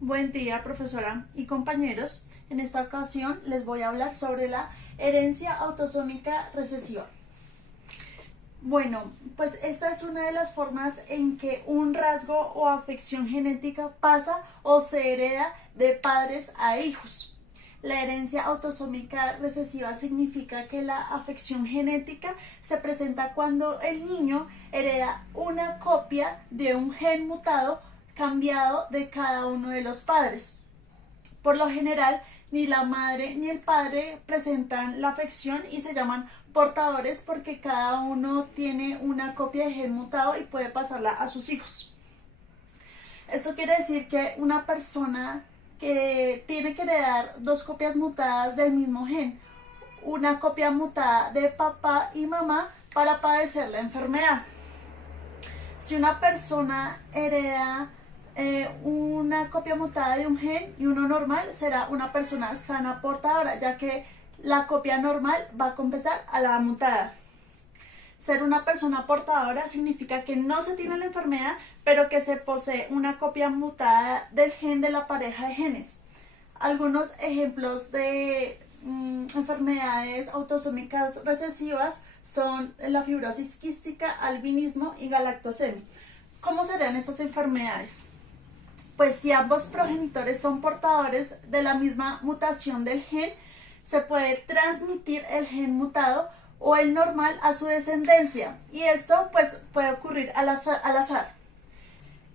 Buen día, profesora y compañeros. En esta ocasión les voy a hablar sobre la herencia autosómica recesiva. Bueno, pues esta es una de las formas en que un rasgo o afección genética pasa o se hereda de padres a hijos. La herencia autosómica recesiva significa que la afección genética se presenta cuando el niño hereda una copia de un gen mutado cambiado de cada uno de los padres. Por lo general, ni la madre ni el padre presentan la afección y se llaman portadores porque cada uno tiene una copia de gen mutado y puede pasarla a sus hijos. Esto quiere decir que una persona que tiene que heredar dos copias mutadas del mismo gen, una copia mutada de papá y mamá para padecer la enfermedad. Si una persona hereda una copia mutada de un gen y uno normal, será una persona sana portadora, ya que la copia normal va a compensar a la mutada. Ser una persona portadora significa que no se tiene la enfermedad, pero que se posee una copia mutada del gen de la pareja de genes. Algunos ejemplos de enfermedades autosómicas recesivas son la fibrosis quística, albinismo y galactosemia. ¿Cómo serían estas enfermedades? Pues si ambos progenitores son portadores de la misma mutación del gen, se puede transmitir el gen mutado o el normal a su descendencia, y esto pues puede ocurrir al azar.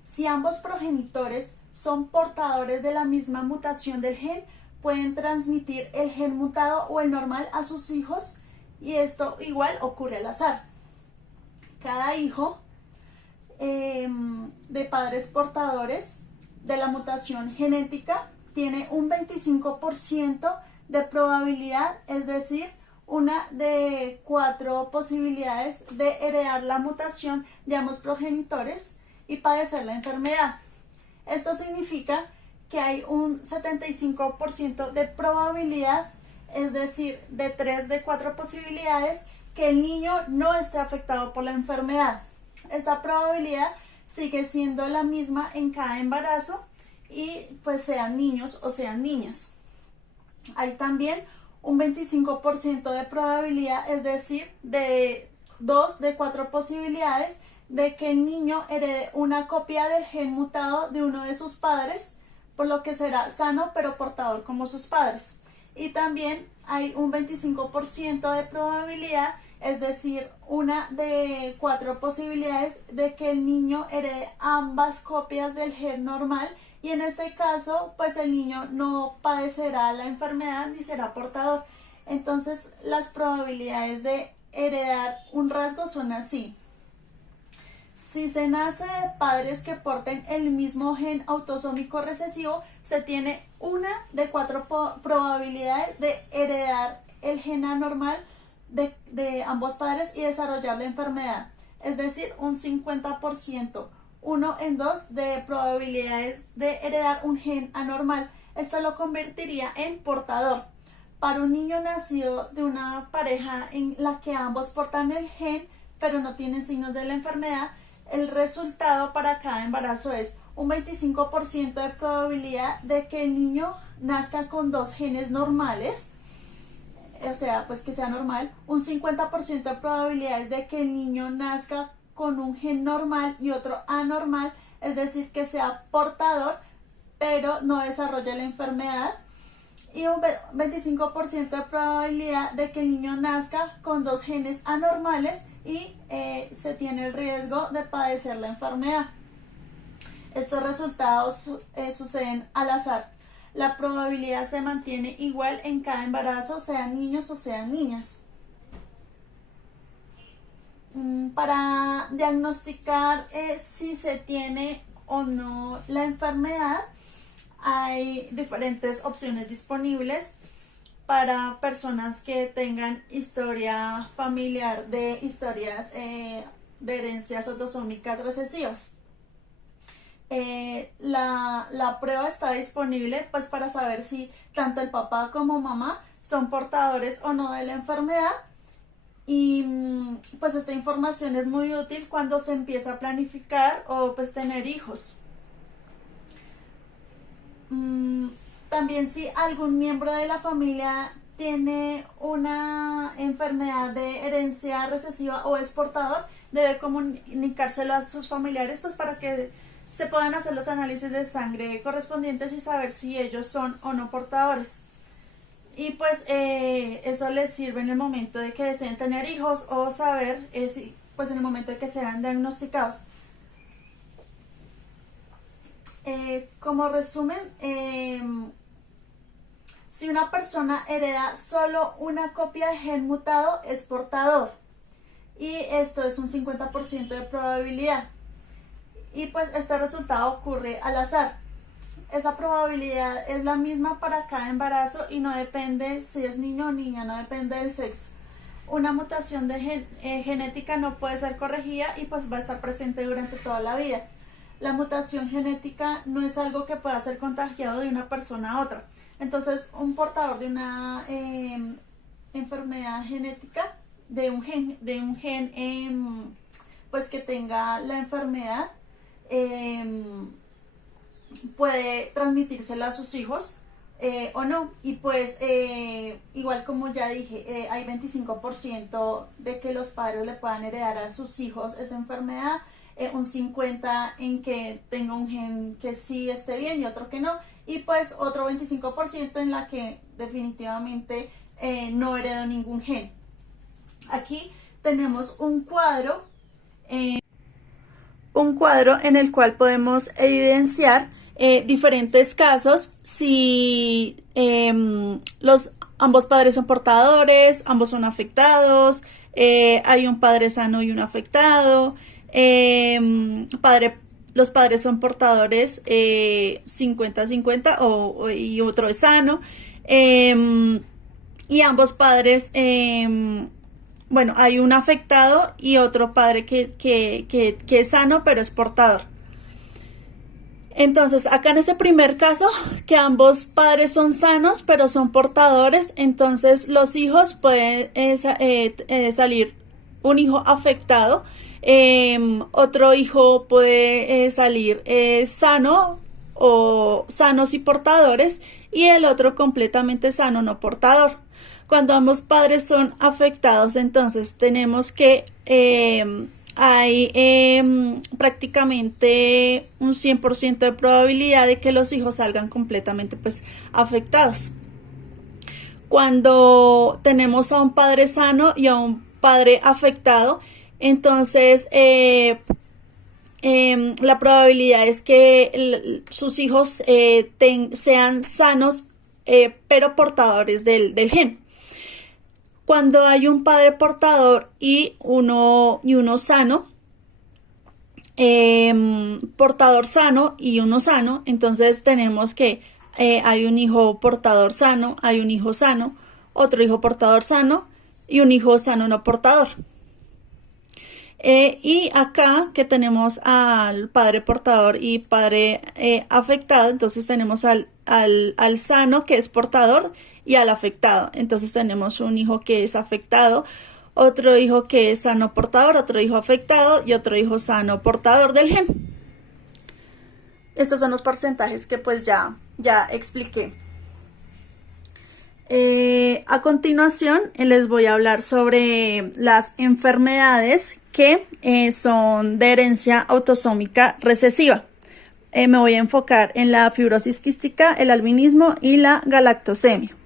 Si ambos progenitores son portadores de la misma mutación del gen, pueden transmitir el gen mutado o el normal a sus hijos, y esto igual ocurre al azar. Cada hijo de padres portadores de la mutación genética tiene un 25% de probabilidad, es decir, una de 4 posibilidades de heredar la mutación de ambos progenitores y padecer la enfermedad. Esto significa que hay un 75% de probabilidad, es decir, de 3 de 4 posibilidades, que el niño no esté afectado por la enfermedad. Esta probabilidad sigue siendo la misma en cada embarazo y pues sean niños o sean niñas. Hay también un 25% de probabilidad, es decir, de 2 de 4 posibilidades de que el niño herede una copia del gen mutado de uno de sus padres, por lo que será sano pero portador como sus padres. Y también hay un 25% de probabilidad, es decir, una de 4 posibilidades de que el niño herede ambas copias del gen normal, y en este caso pues el niño no padecerá la enfermedad ni será portador. Entonces las probabilidades de heredar un rasgo son así: si se nace de padres que porten el mismo gen autosómico recesivo, se tiene una de 4 probabilidades de heredar el gen anormal de ambos padres y desarrollar la enfermedad, es decir, un 50%, 1 en 2 de probabilidades de heredar un gen anormal. Esto lo convertiría en portador. Para un niño nacido de una pareja en la que ambos portan el gen pero no tienen signos de la enfermedad, el resultado para cada embarazo es un 25% de probabilidad de que el niño nazca con 2 genes normales, o sea, pues que sea normal, un 50% de probabilidades de que el niño nazca con un gen normal y otro anormal, es decir, que sea portador pero no desarrolle la enfermedad, y un 25% de probabilidad de que el niño nazca con 2 genes anormales y se tiene el riesgo de padecer la enfermedad. Estos resultados suceden al azar. La probabilidad se mantiene igual en cada embarazo, sean niños o sean niñas. Para diagnosticar si se tiene o no la enfermedad, hay diferentes opciones disponibles para personas que tengan historia familiar de historias de herencias autosómicas recesivas. La prueba está disponible pues para saber si tanto el papá como mamá son portadores o no de la enfermedad, y pues esta información es muy útil cuando se empieza a planificar o pues tener hijos. También si algún miembro de la familia tiene una enfermedad de herencia recesiva o es portador, debe comunicárselo a sus familiares pues para que se puedan hacer los análisis de sangre correspondientes y saber si ellos son o no portadores. Y pues eso les sirve en el momento de que deseen tener hijos o saber si, pues en el momento de que sean diagnosticados. Como resumen, si una persona hereda solo una copia de gen mutado es portador y esto es un 50% de probabilidad y pues este resultado ocurre al azar. Esa probabilidad es la misma para cada embarazo y no depende si es niño o niña, no depende del sexo. Una mutación de genética no puede ser corregida y pues va a estar presente durante toda la vida. La mutación genética no es algo que pueda ser contagiado de una persona a otra. Entonces, un portador de una enfermedad genética, de un gen pues que tenga la enfermedad, puede transmitírsela a sus hijos o no. Y pues igual como ya dije, hay 25% de que los padres le puedan heredar a sus hijos esa enfermedad, un 50% en que tenga un gen que sí esté bien y otro que no, y pues otro 25% en la que definitivamente no heredó ningún gen. Aquí tenemos un cuadro en el cual podemos evidenciar diferentes casos si ambos padres son portadores, ambos son afectados, hay un padre sano y un afectado, los padres son portadores 50-50 y otro es sano, y ambos padres bueno, hay un afectado y otro padre que es sano pero es portador. Entonces, acá en este primer caso, que ambos padres son sanos pero son portadores, entonces los hijos pueden salir un hijo afectado, otro hijo puede salir sano o sanos y portadores, y el otro completamente sano, no portador. Cuando ambos padres son afectados, entonces tenemos que hay prácticamente un 100% de probabilidad de que los hijos salgan completamente pues afectados. Cuando tenemos a un padre sano y a un padre afectado, entonces la probabilidad es que sus hijos sean sanos pero portadores del gen. Cuando hay un padre portador y uno sano, portador sano y uno sano, entonces tenemos que hay un hijo portador sano, hay un hijo sano, otro hijo portador sano y un hijo sano no portador. Y acá que tenemos al padre portador y padre afectado, entonces tenemos al sano que es portador y al afectado. Entonces tenemos un hijo que es afectado, otro hijo que es sano portador, otro hijo afectado y otro hijo sano portador del gen. Estos son los porcentajes que pues ya expliqué. A continuación les voy a hablar sobre las enfermedades que son de herencia autosómica recesiva. Me voy a enfocar en la fibrosis quística, el albinismo y la galactosemia.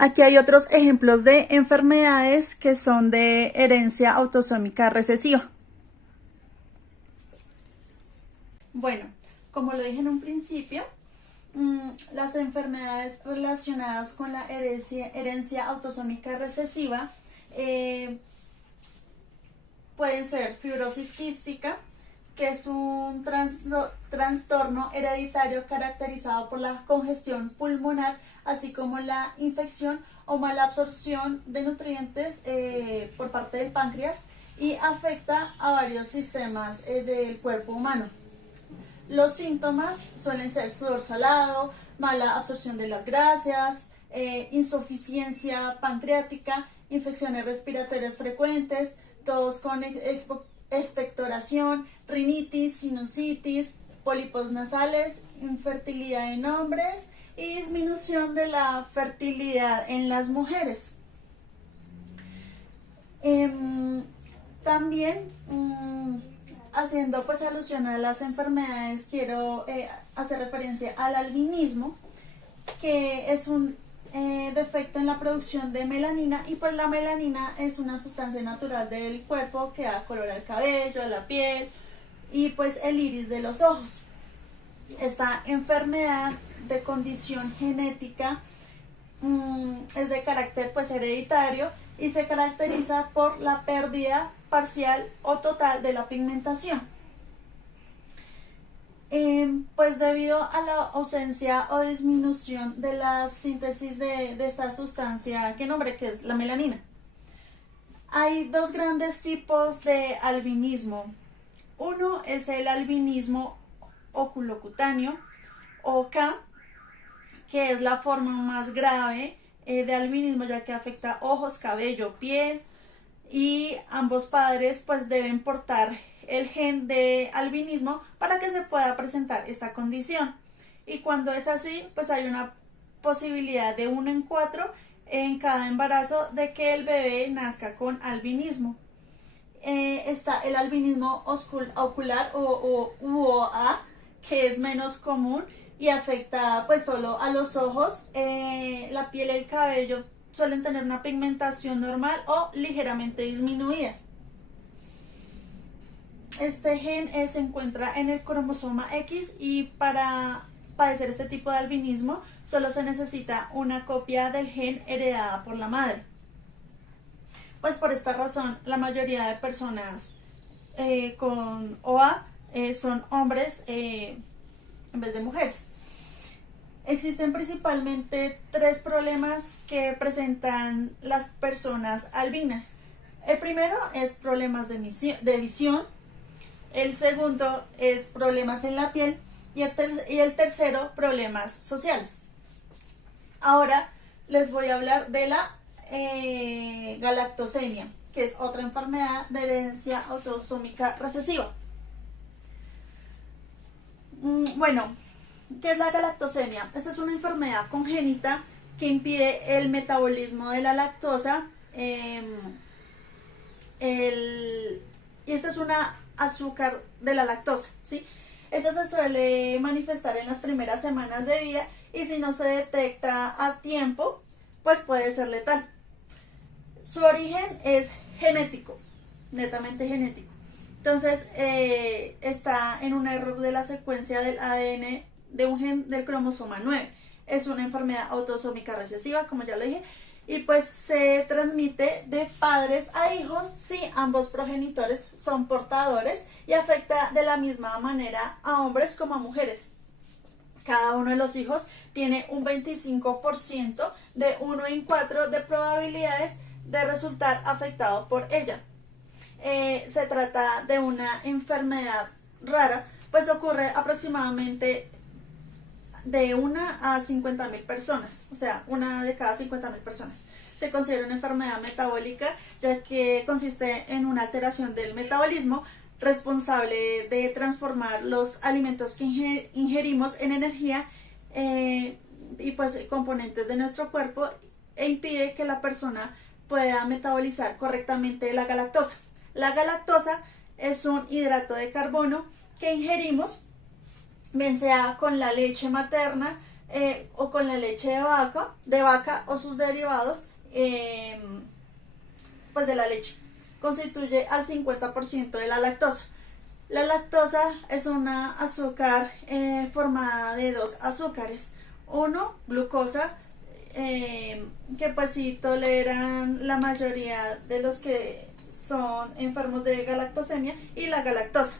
Aquí hay otros ejemplos de enfermedades que son de herencia autosómica recesiva. Bueno, como lo dije en un principio, las enfermedades relacionadas con la herencia autosómica recesiva pueden ser fibrosis quística, que es un trastorno hereditario caracterizado por la congestión pulmonar, así como la infección o mala absorción de nutrientes por parte del páncreas, y afecta a varios sistemas del cuerpo humano. Los síntomas suelen ser sudor salado, mala absorción de las grasas, insuficiencia pancreática, infecciones respiratorias frecuentes, tos con expectoración, rinitis, sinusitis, pólipos nasales, infertilidad en hombres y disminución de la fertilidad en las mujeres. También haciendo pues alusión a las enfermedades, quiero hacer referencia al albinismo, que es un defecto en la producción de melanina, y pues la melanina es una sustancia natural del cuerpo que da color al cabello, a la piel y pues el iris de los ojos. Esta enfermedad de condición genética es de carácter pues hereditario y se caracteriza por la pérdida parcial o total de la pigmentación. Pues debido a la ausencia o disminución de la síntesis de esta sustancia que nombré, que es la melanina. Hay dos grandes tipos de albinismo. Uno es el albinismo oculocutáneo, OK, que es la forma más grave de albinismo, ya que afecta ojos, cabello, piel, y ambos padres pues deben portar el gen de albinismo para que se pueda presentar esta condición. Y cuando es así, pues hay una posibilidad de 1 en 4 en cada embarazo de que el bebé nazca con albinismo. Está el albinismo ocular o UOA, que es menos común y afecta pues solo a los ojos. La piel y el cabello suelen tener una pigmentación normal o ligeramente disminuida. Este gen se encuentra en el cromosoma X, y para padecer este tipo de albinismo solo se necesita una copia del gen heredada por la madre. Pues por esta razón la mayoría de personas con OA son hombres en vez de mujeres. Existen principalmente 3 problemas que presentan las personas albinas. El primero es problemas de visión, el segundo es problemas en la piel y el tercero problemas sociales. Ahora les voy a hablar de la galactosemia, que es otra enfermedad de herencia autosómica recesiva. Bueno, ¿qué es la galactosemia? Esta es una enfermedad congénita que impide el metabolismo de la lactosa, y esta es una azúcar de la lactosa, ¿sí? Esta se suele manifestar en las primeras semanas de vida, y si no se detecta a tiempo, pues puede ser letal. Su origen es genético, netamente genético. Entonces, está en un error de la secuencia del ADN de un gen del cromosoma 9. Es una enfermedad autosómica recesiva, como ya lo dije, y pues se transmite de padres a hijos si ambos progenitores son portadores, y afecta de la misma manera a hombres como a mujeres. Cada uno de los hijos tiene un 25% de 1 en 4 de probabilidades de resultar afectado por ella. Se trata de una enfermedad rara, pues ocurre aproximadamente de 1 a 50.000 personas, o sea, 1 de cada 50.000 personas. Se considera una enfermedad metabólica, ya que consiste en una alteración del metabolismo responsable de transformar los alimentos que ingerimos en energía y pues componentes de nuestro cuerpo, e impide que la persona pueda metabolizar correctamente la galactosa. La galactosa es un hidrato de carbono que ingerimos, bien sea con la leche materna o con la leche de vaca o sus derivados, pues de la leche. Constituye al 50% de la lactosa. La lactosa es una azúcar formada de 2 azúcares. Uno, glucosa, que pues sí toleran la mayoría de los que son enfermos de galactosemia, y la galactosa.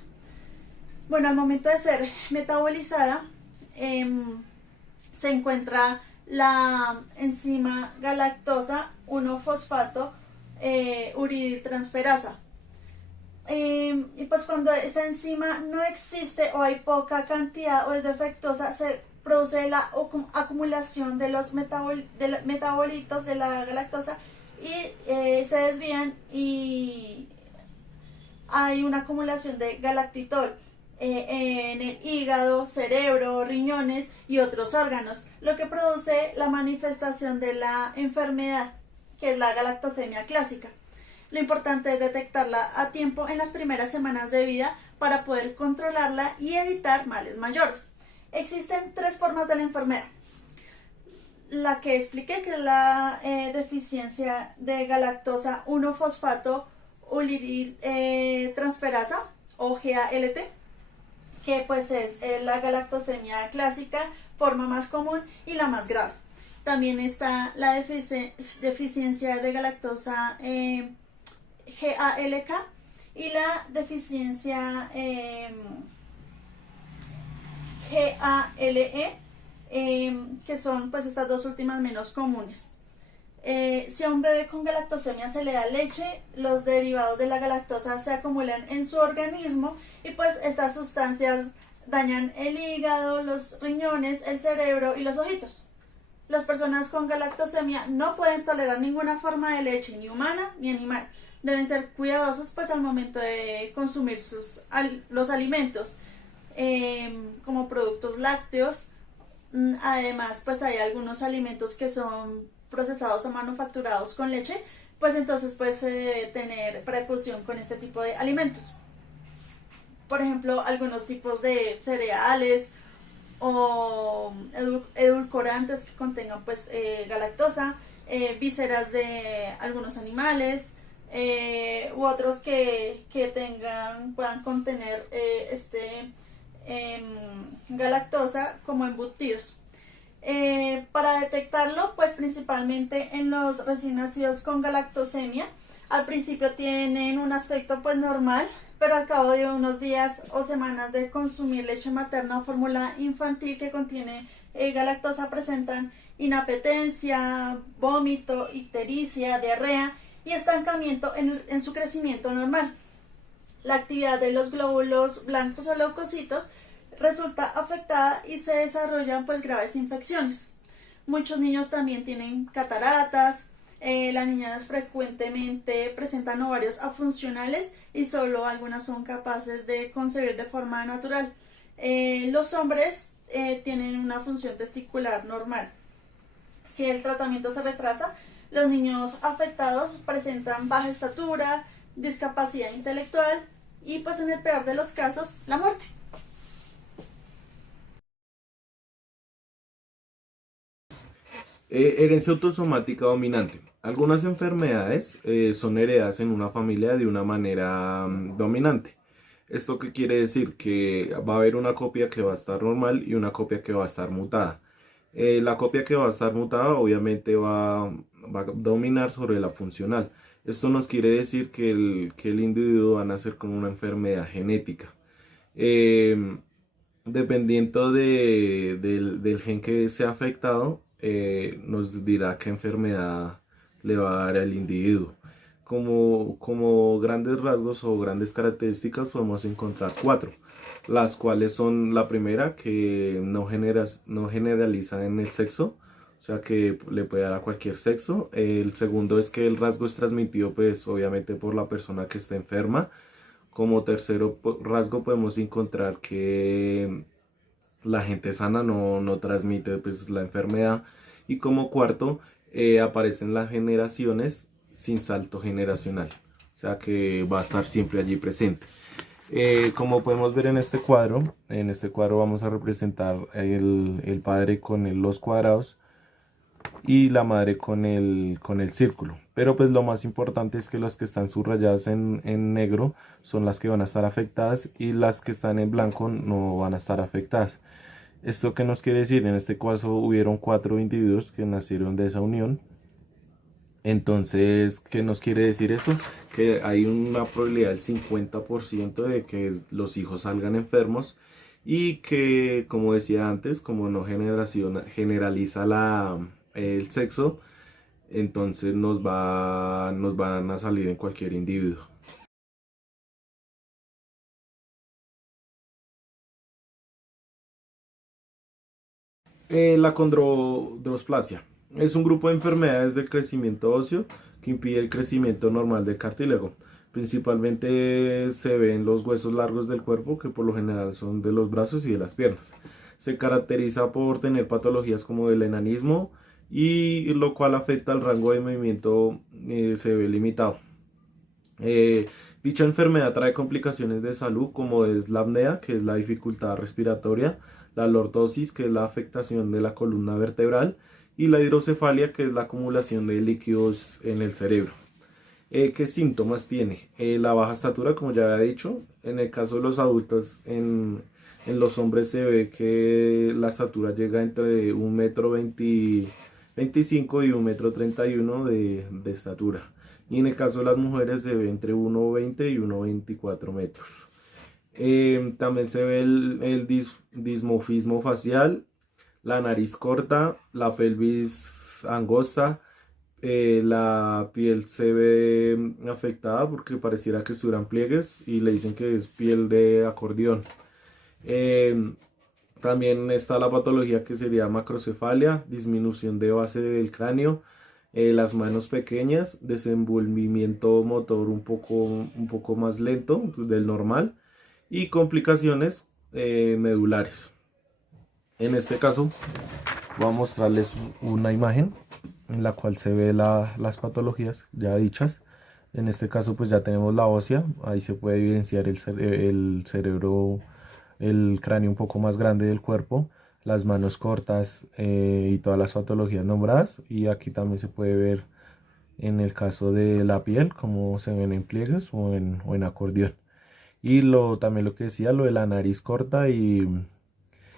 Bueno, al momento de ser metabolizada, se encuentra la enzima galactosa 1-fosfato uridiltransferasa. Y pues cuando esa enzima no existe o hay poca cantidad o es defectuosa, se produce la acumulación de los metabolitos de la galactosa, y se desvían y hay una acumulación de galactitol. en el hígado, cerebro, riñones y otros órganos, lo que produce la manifestación de la enfermedad, que es la galactosemia clásica. Lo importante es detectarla a tiempo en las primeras semanas de vida para poder controlarla y evitar males mayores. Existen tres formas de la enfermedad. La que expliqué, que es la deficiencia de galactosa 1-fosfato transferasa o GALT, que pues es la galactosemia clásica, forma más común y la más grave. También está la deficiencia de galactosa GALK y la deficiencia GALE, que son pues estas dos últimas menos comunes. Si a un bebé con galactosemia se le da leche, los derivados de la galactosa se acumulan en su organismo y pues estas sustancias dañan el hígado, los riñones, el cerebro y los ojitos. Las personas con galactosemia no pueden tolerar ninguna forma de leche, ni humana ni animal. Deben ser cuidadosos pues al momento de consumir los alimentos, como productos lácteos. Además pues hay algunos alimentos que son procesados o manufacturados con leche, pues entonces pues se debe tener precaución con este tipo de alimentos. Por ejemplo, algunos tipos de cereales o edulcorantes que contengan pues galactosa, vísceras de algunos animales, u otros que puedan contener galactosa, como embutidos. Para detectarlo, pues principalmente en los recién nacidos con galactosemia, al principio tienen un aspecto pues normal, pero al cabo de unos días o semanas de consumir leche materna o fórmula infantil que contiene galactosa, presentan inapetencia, vómito, ictericia, diarrea y estancamiento en su crecimiento normal. La actividad de los glóbulos blancos o leucocitos resulta afectada y se desarrollan pues graves infecciones. Muchos niños también tienen cataratas. Las niñas frecuentemente presentan ovarios afuncionales y solo algunas son capaces de concebir de forma natural. Los hombres tienen una función testicular normal. Si el tratamiento se retrasa, los niños afectados presentan baja estatura, discapacidad intelectual y pues en el peor de los casos, la muerte. Herencia autosomática dominante. Algunas enfermedades son heredadas en una familia de una manera dominante. ¿Esto qué quiere decir? Que va a haber una copia que va a estar normal y una copia que va a estar mutada. La copia que va a estar mutada obviamente va a dominar sobre la funcional. Esto nos quiere decir que el individuo va a nacer con una enfermedad genética. Eh, Dependiendo del gen que sea afectado, nos dirá qué enfermedad le va a dar al individuo. Como grandes rasgos o grandes características podemos encontrar cuatro, las cuales son: la primera, que no generaliza en el sexo, o sea que le puede dar a cualquier sexo. El segundo es que el rasgo es transmitido pues obviamente por la persona que está enferma. Como tercero rasgo podemos encontrar que la gente sana no transmite pues la enfermedad. Y como cuarto, aparecen las generaciones sin salto generacional, o sea que va a estar siempre allí presente. Como podemos ver en este cuadro vamos a representar el padre con los cuadrados y la madre con el círculo. Pero pues lo más importante es que las que están subrayadas en negro son las que van a estar afectadas y las que están en blanco no van a estar afectadas. ¿Esto qué nos quiere decir? En este caso hubieron 4 individuos que nacieron de esa unión. Entonces, ¿qué nos quiere decir eso? Que hay una probabilidad del 50% de que los hijos salgan enfermos y que, como decía antes, como no generaliza el sexo, entonces nos van a salir en cualquier individuo. La condrodysplasia es un grupo de enfermedades del crecimiento óseo que impide el crecimiento normal del cartílago. Principalmente se ven los huesos largos del cuerpo, que por lo general son de los brazos y de las piernas. Se caracteriza por tener patologías como el enanismo, y lo cual afecta al rango de movimiento, se ve limitado. Eh, Dicha enfermedad trae complicaciones de salud como es la apnea, que es la dificultad respiratoria, la lordosis, que es la afectación de la columna vertebral, y la hidrocefalia, que es la acumulación de líquidos en el cerebro. ¿Qué síntomas tiene? La baja estatura, como ya había dicho. En el caso de los adultos, en los hombres se ve que la estatura llega entre 1,25 m y 1,31 m de estatura. Y en el caso de las mujeres se ve entre 1,20 m y 1,24 metros. También se ve el dismorfismo facial, la nariz corta, la pelvis angosta, la piel se ve afectada porque pareciera que estuvieran pliegues y le dicen que es piel de acordeón. Eh, También está la patología que sería macrocefalia, disminución de base del cráneo, las manos pequeñas, desenvolvimiento motor un poco más lento del normal y complicaciones medulares. En este caso voy a mostrarles una imagen en la cual se ve las patologías ya dichas. En este caso pues ya tenemos la ósea, ahí se puede evidenciar el cerebro, el cráneo un poco más grande del cuerpo, las manos cortas, y todas las patologías nombradas. Y aquí también se puede ver en el caso de la piel como se ven en pliegues o en acordeón. Y también lo que decía, lo de la nariz corta, y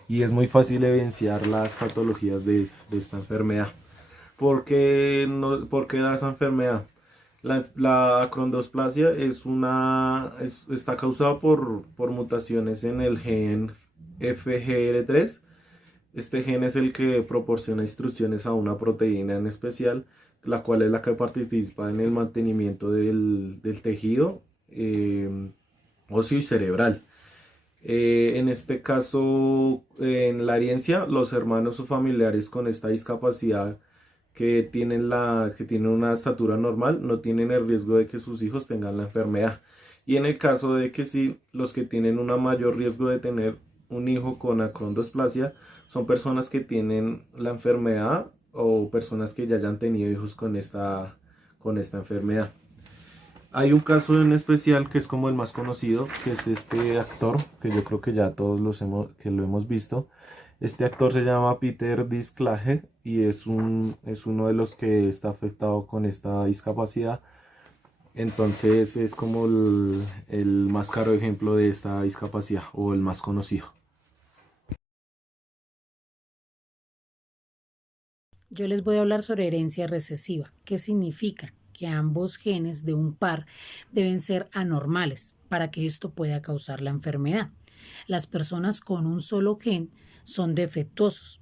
es muy fácil evidenciar las patologías de esta enfermedad. ¿Por qué, por qué da esa enfermedad? La acondroplasia está causada por mutaciones en el gen FGR3. Este gen es el que proporciona instrucciones a una proteína en especial, la cual es la que participa en el mantenimiento del tejido óseo y cerebral. En este caso, en la herencia, los hermanos o familiares con esta discapacidad que tienen una estatura normal no tienen el riesgo de que sus hijos tengan la enfermedad. Y en el caso de que sí, los que tienen un mayor riesgo de tener un hijo con acondroplasia son personas que tienen la enfermedad o personas que ya hayan tenido hijos con esta enfermedad. Hay un caso en especial que es como el más conocido, que es este actor, que yo creo que ya todos que lo hemos visto. Este actor se llama Peter Dinklage y es uno de los que está afectado con esta discapacidad. Entonces es como el más claro ejemplo de esta discapacidad o el más conocido. Yo les voy a hablar sobre herencia recesiva. ¿Qué significa? Que ambos genes de un par deben ser anormales para que esto pueda causar la enfermedad. Las personas con un solo gen son defectuosos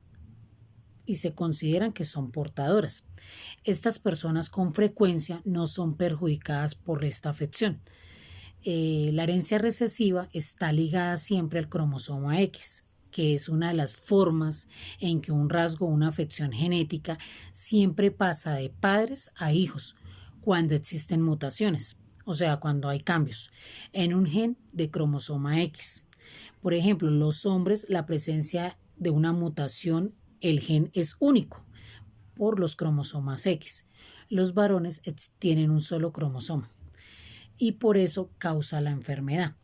y se consideran que son portadoras. Estas personas con frecuencia no son perjudicadas por esta afección. La herencia recesiva está ligada siempre al cromosoma X, que es una de las formas en que un rasgo o una afección genética siempre pasa de padres a hijos cuando existen mutaciones, o sea, cuando hay cambios en un gen de cromosoma X. Por ejemplo, los hombres, la presencia de una mutación, el gen es único por los cromosomas X. Los varones tienen un solo cromosoma y por eso causa la enfermedad.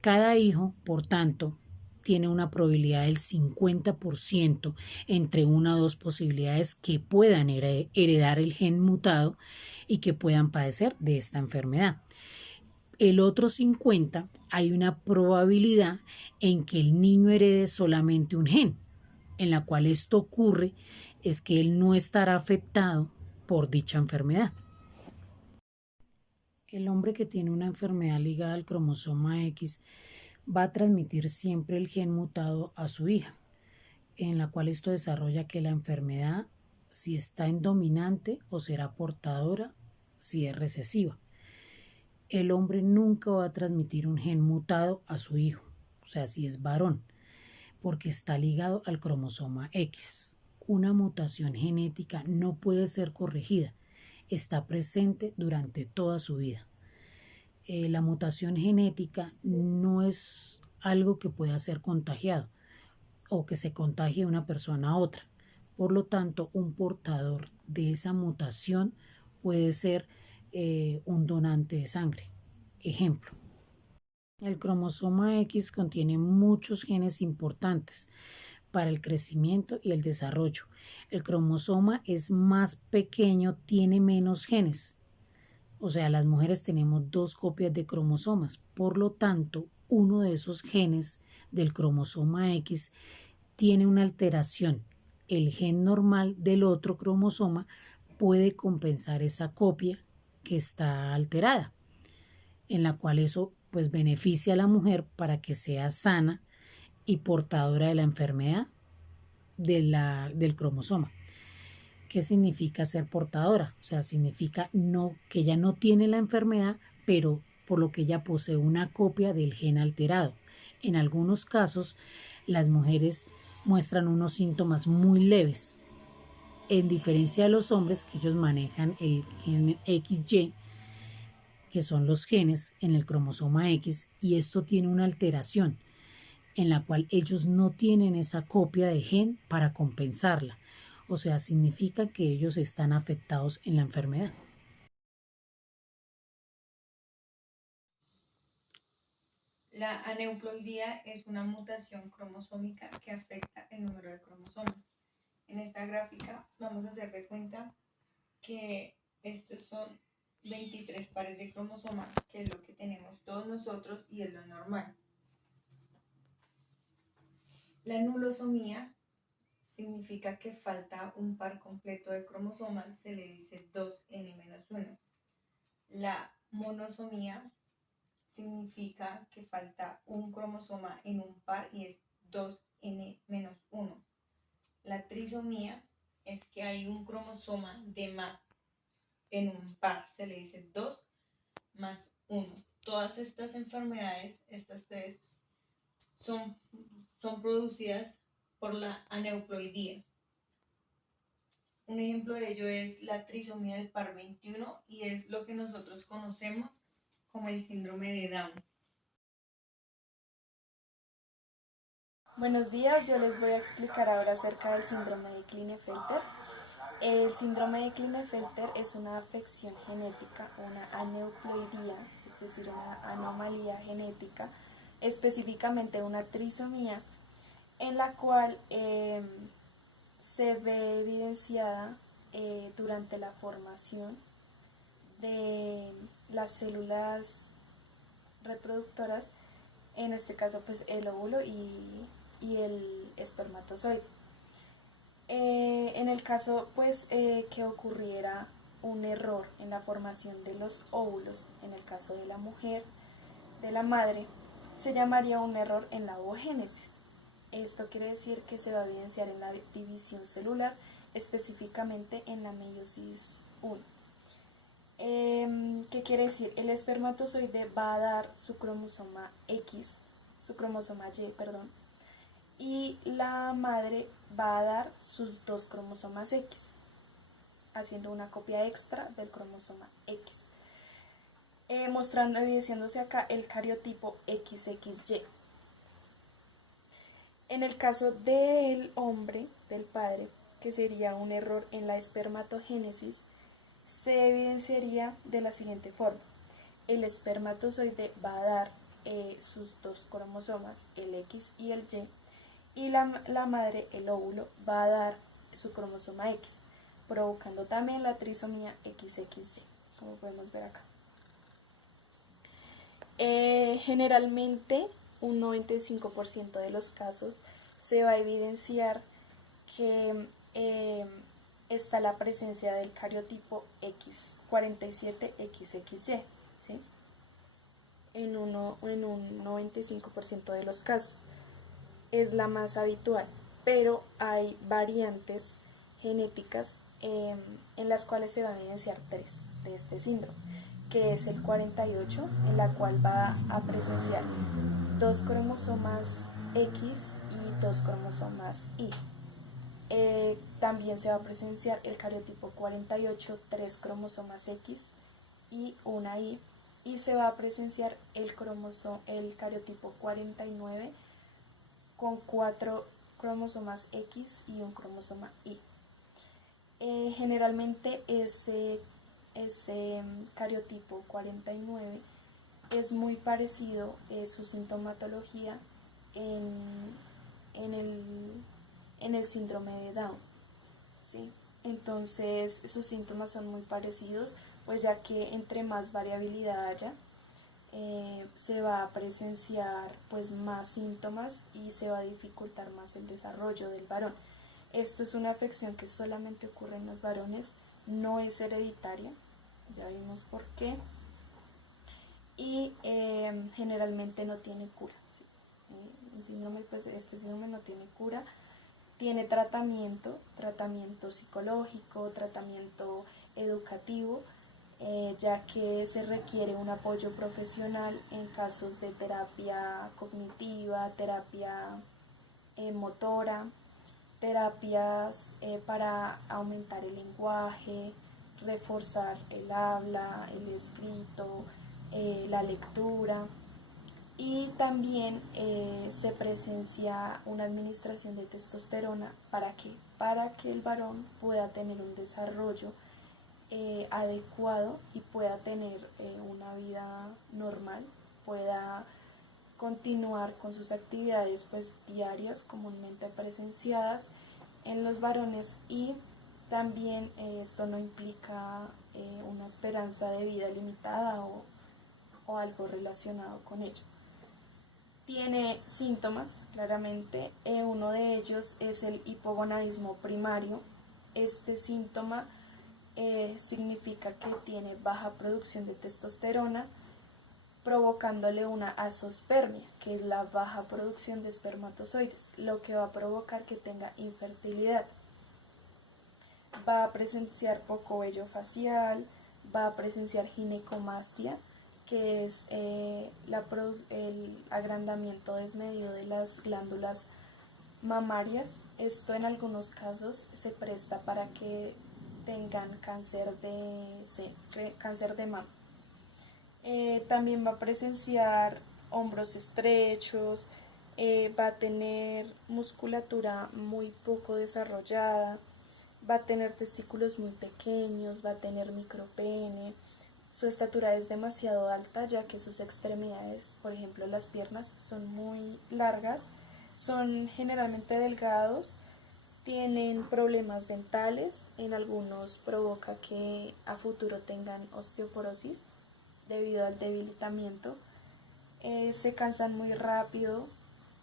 Cada hijo, por tanto, tiene una probabilidad del 50% entre una o dos posibilidades que puedan heredar el gen mutado y que puedan padecer de esta enfermedad. El otro 50% hay una probabilidad en que el niño herede solamente un gen. En la cual esto ocurre es que él no estará afectado por dicha enfermedad. El hombre que tiene una enfermedad ligada al cromosoma X va a transmitir siempre el gen mutado a su hija, en la cual esto desarrolla que la enfermedad si está en dominante o será portadora si es recesiva. El hombre nunca va a transmitir un gen mutado a su hijo, o sea, si es varón, porque está ligado al cromosoma X. Una mutación genética no puede ser corregida, está presente durante toda su vida. la mutación genética no es algo que pueda ser contagiado o que se contagie de una persona a otra. Por lo tanto, un portador de esa mutación puede ser un donante de sangre. Ejemplo, el cromosoma X contiene muchos genes importantes para el crecimiento y el desarrollo. El cromosoma es más pequeño, tiene menos genes. O sea, las mujeres tenemos 2 copias de cromosomas. Por lo tanto, uno de esos genes del cromosoma X tiene una alteración. El gen normal del otro cromosoma puede compensar esa copia que está alterada, en la cual eso pues beneficia a la mujer para que sea sana y portadora de la enfermedad del cromosoma. ¿Qué significa ser portadora? O sea, significa no, que ella no tiene la enfermedad, pero por lo que ella posee una copia del gen alterado. En algunos casos, las mujeres muestran unos síntomas muy leves, en diferencia de los hombres, que ellos manejan el gen XY, que son los genes en el cromosoma X, y esto tiene una alteración en la cual ellos no tienen esa copia de gen para compensarla. O sea, significa que ellos están afectados en la enfermedad. La aneuploidía es una mutación cromosómica que afecta el número de cromosomas. En esta gráfica vamos a hacer de cuenta que estos son 23 pares de cromosomas, que es lo que tenemos todos nosotros y es lo normal. La nulosomía significa que falta un par completo de cromosomas, se le dice 2n-1. La monosomía significa que falta un cromosoma en un par y es 2n-1. La trisomía es que hay un cromosoma de más en un par, se le dice 2 más 1. Todas estas enfermedades, estas tres, son producidas por la aneuploidía. Un ejemplo de ello es la trisomía del par 21 y es lo que nosotros conocemos como el síndrome de Down. Buenos días, yo les voy a explicar ahora acerca del síndrome de Klinefelter. El síndrome de Klinefelter es una afección genética, una aneuploidía, es decir, una anomalía genética, específicamente una trisomía, en la cual se ve evidenciada durante la formación de las células reproductoras, en este caso pues el óvulo y el espermatozoide. En el caso pues que ocurriera un error en la formación de los óvulos, en el caso de la mujer, de la madre, se llamaría un error en la ovogénesis. Esto quiere decir que se va a evidenciar en la división celular, específicamente en la meiosis 1. ¿Qué quiere decir? El espermatozoide va a dar su cromosoma X, su cromosoma Y, perdón, y la madre va a dar sus 2 cromosomas X, haciendo una copia extra del cromosoma X, mostrando, evidenciándose acá el cariotipo XXY. En el caso del hombre, del padre, que sería un error en la espermatogénesis, se evidenciaría de la siguiente forma. El espermatozoide va a dar sus 2 cromosomas, el X y el Y la madre, el óvulo, va a dar su cromosoma X, provocando también la trisomía XXY, como podemos ver acá. Generalmente, un 95% de los casos se va a evidenciar que está la presencia del cariotipo X47XXY, ¿sí? En un 95% de los casos. Es la más habitual, pero hay variantes genéticas en las cuales se van a evidenciar 3 de este síndrome, que es el 48, en la cual va a presenciar 2 cromosomas X y 2 cromosomas Y. También se va a presenciar el cariotipo 48, 3 cromosomas X y una Y, y se va a presenciar el cariotipo 49 con 4 cromosomas X y un cromosoma Y. Generalmente ese cariotipo 49 es muy parecido su sintomatología en el síndrome de Down, ¿sí? Entonces sus síntomas son muy parecidos, pues ya que entre más variabilidad haya, se va a presenciar pues más síntomas y se va a dificultar más el desarrollo del varón. Esto es una afección que solamente ocurre en los varones, no es hereditaria, ya vimos por qué, y generalmente no tiene cura. ¿Sí? Este síndrome no tiene cura, tiene tratamiento psicológico, tratamiento educativo, ya que se requiere un apoyo profesional en casos de terapia cognitiva, terapia motora, terapias para aumentar el lenguaje, reforzar el habla, el escrito, la lectura. Y también se presencia una administración de testosterona. ¿Para qué? Para que el varón pueda tener un desarrollo adecuado y pueda tener una vida normal, pueda continuar con sus actividades pues diarias comúnmente presenciadas en los varones, y también esto no implica una esperanza de vida limitada o algo relacionado con ello. Tiene síntomas, claramente. Uno de ellos es el hipogonadismo primario. Este síntoma significa que tiene baja producción de testosterona, provocándole una azospermia, que es la baja producción de espermatozoides, lo que va a provocar que tenga infertilidad. Va a presenciar poco vello facial, va a presenciar ginecomastia, que es el agrandamiento desmedido de las glándulas mamarias. Esto en algunos casos se presta para que tengan cáncer de mama. También va a presenciar hombros estrechos, va a tener musculatura muy poco desarrollada, va a tener testículos muy pequeños, va a tener micropene. Su estatura es demasiado alta, ya que sus extremidades, por ejemplo las piernas, son muy largas, son generalmente delgados, tienen problemas dentales, en algunos provoca que a futuro tengan osteoporosis debido al debilitamiento, se cansan muy rápido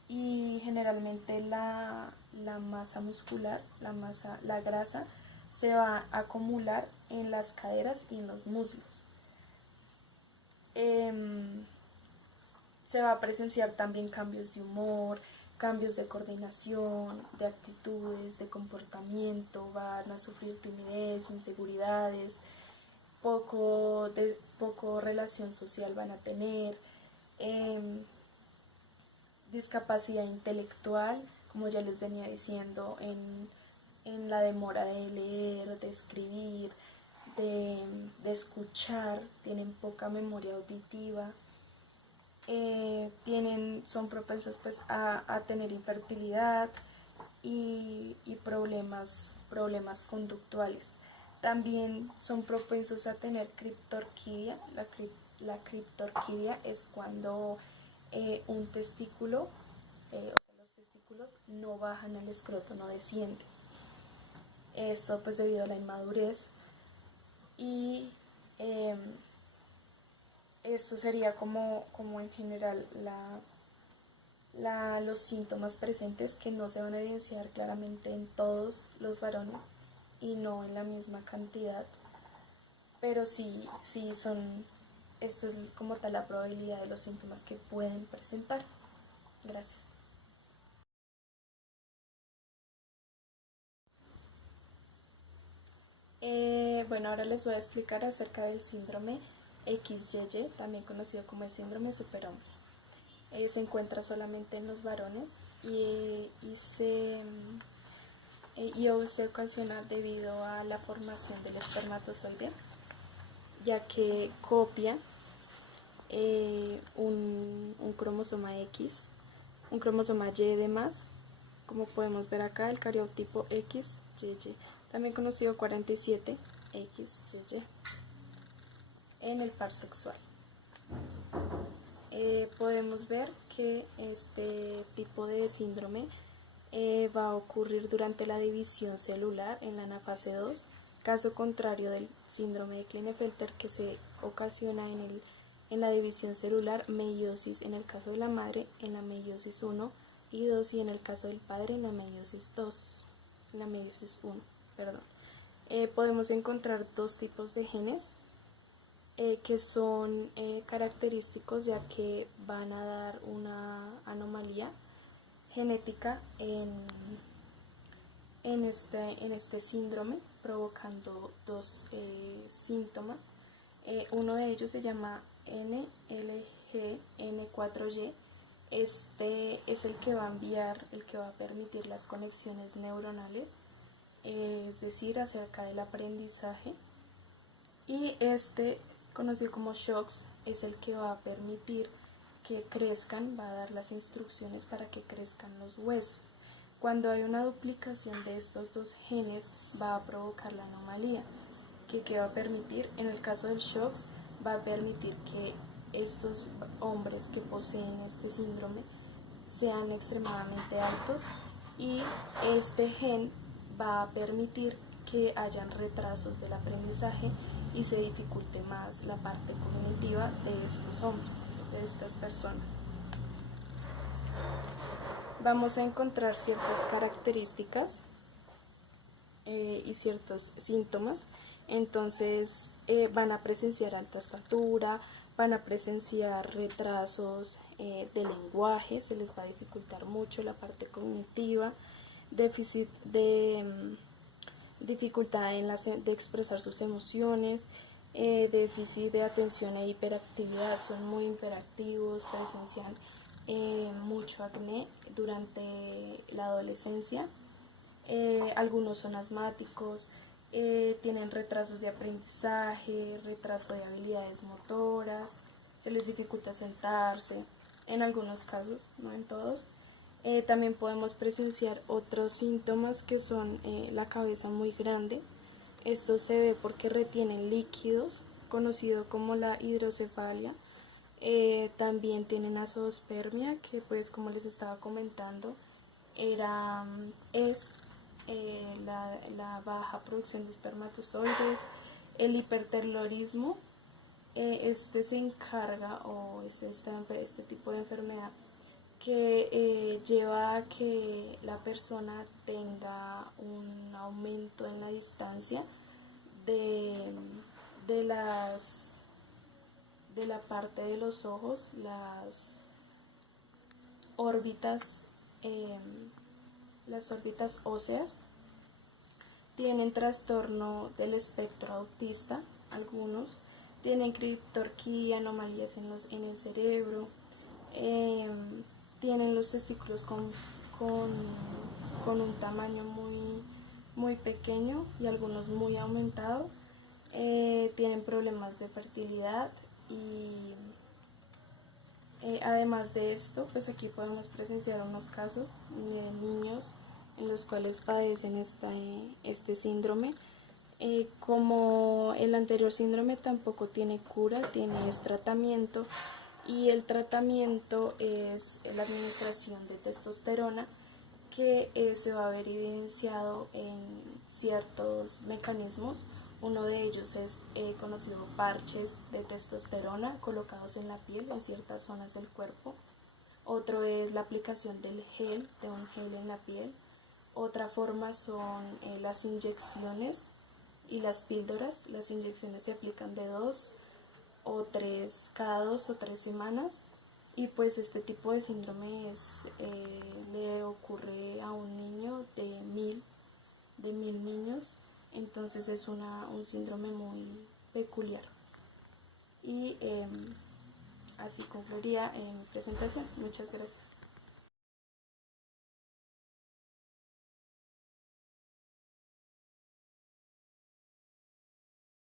y generalmente la masa muscular, la grasa, se va a acumular en las caderas y en los muslos. Se va a presenciar también cambios de humor, cambios de coordinación, de actitudes, de comportamiento, van a sufrir timidez, inseguridades, poco relación social van a tener, discapacidad intelectual, como ya les venía diciendo, en la demora de leer, de escribir, de escuchar, tienen poca memoria auditiva, son propensos pues a tener infertilidad y problemas conductuales. También son propensos a tener criptorquidia. La criptorquidia es cuando un testículo, los testículos no bajan al escroto, no descienden. Esto pues debido a la inmadurez, y esto sería como en general los síntomas presentes, que no se van a evidenciar claramente en todos los varones y no en la misma cantidad, pero sí son, esta es como tal la probabilidad de los síntomas que pueden presentar. Gracias. Bueno, ahora les voy a explicar acerca del síndrome XYY, también conocido como el síndrome superhombre. Se encuentra solamente en los varones y se ocasiona debido a la formación del espermatozoide, ya que copia un cromosoma X, un cromosoma Y de más, como podemos ver acá, el cariotipo XYY, también conocido 47XYY, en el par sexual. Podemos ver que este tipo de síndrome va a ocurrir durante la división celular en la anafase 2, caso contrario del síndrome de Klinefelter, que se ocasiona en la división celular, meiosis en el caso de la madre, en la meiosis 1 y 2, y en el caso del padre en la meiosis 1, perdón. Podemos encontrar dos tipos de genes que son característicos, ya que van a dar una anomalía genética en este síndrome, provocando dos síntomas. Uno de ellos se llama NLGN4Y. Este es el que va a permitir las conexiones neuronales, es decir, acerca del aprendizaje. Y este, conocido como SHOX, es el que va a permitir que crezcan, va a dar las instrucciones para que crezcan los huesos. Cuando hay una duplicación de estos dos genes, va a provocar la anomalía, que va a permitir, en el caso del SHOX, va a permitir que estos hombres que poseen este síndrome sean extremadamente altos, y este gen va a permitir que hayan retrasos del aprendizaje y se dificulte más la parte cognitiva de estos hombres, de estas personas. Vamos a encontrar ciertas características y ciertos síntomas. Entonces van a presenciar alta estatura, van a presenciar retrasos de lenguaje, se les va a dificultar mucho la parte cognitiva, déficit de dificultad de expresar sus emociones, déficit de atención e hiperactividad, son muy hiperactivos, presencian mucho acné durante la adolescencia. Algunos son asmáticos, tienen retrasos de aprendizaje, retraso de habilidades motoras, se les dificulta sentarse, en algunos casos, no en todos. También podemos presenciar otros síntomas que son la cabeza muy grande. Esto se ve porque retienen líquidos, conocido como la hidrocefalia. También tienen azoospermia, que pues como les estaba comentando, es la baja producción de espermatozoides. El hiperterrorismo, este se encarga, o es este tipo de enfermedad que lleva a que la persona tenga un aumento en la distancia de la parte de los ojos, las órbitas óseas. Tienen trastorno del espectro autista, algunos tienen criptorquía, anomalías en el cerebro, tienen los testículos con un tamaño muy pequeño y algunos muy aumentado, tienen problemas de fertilidad, y además de esto, pues aquí podemos presenciar unos casos de niños en los cuales padecen este síndrome. Como el anterior síndrome tampoco tiene cura, tiene tratamiento, y el tratamiento es la administración de testosterona, que se va a ver evidenciado en ciertos mecanismos. Uno de ellos es conocido parches de testosterona colocados en la piel, en ciertas zonas del cuerpo. Otro es la aplicación de un gel en la piel. Otra forma son las inyecciones y las píldoras. Las inyecciones se aplican cada 2 o 3 semanas, y pues este tipo de síndrome le ocurre a un niño de 1000 niños, entonces es un síndrome muy peculiar. Y así concluiría mi presentación. Muchas gracias.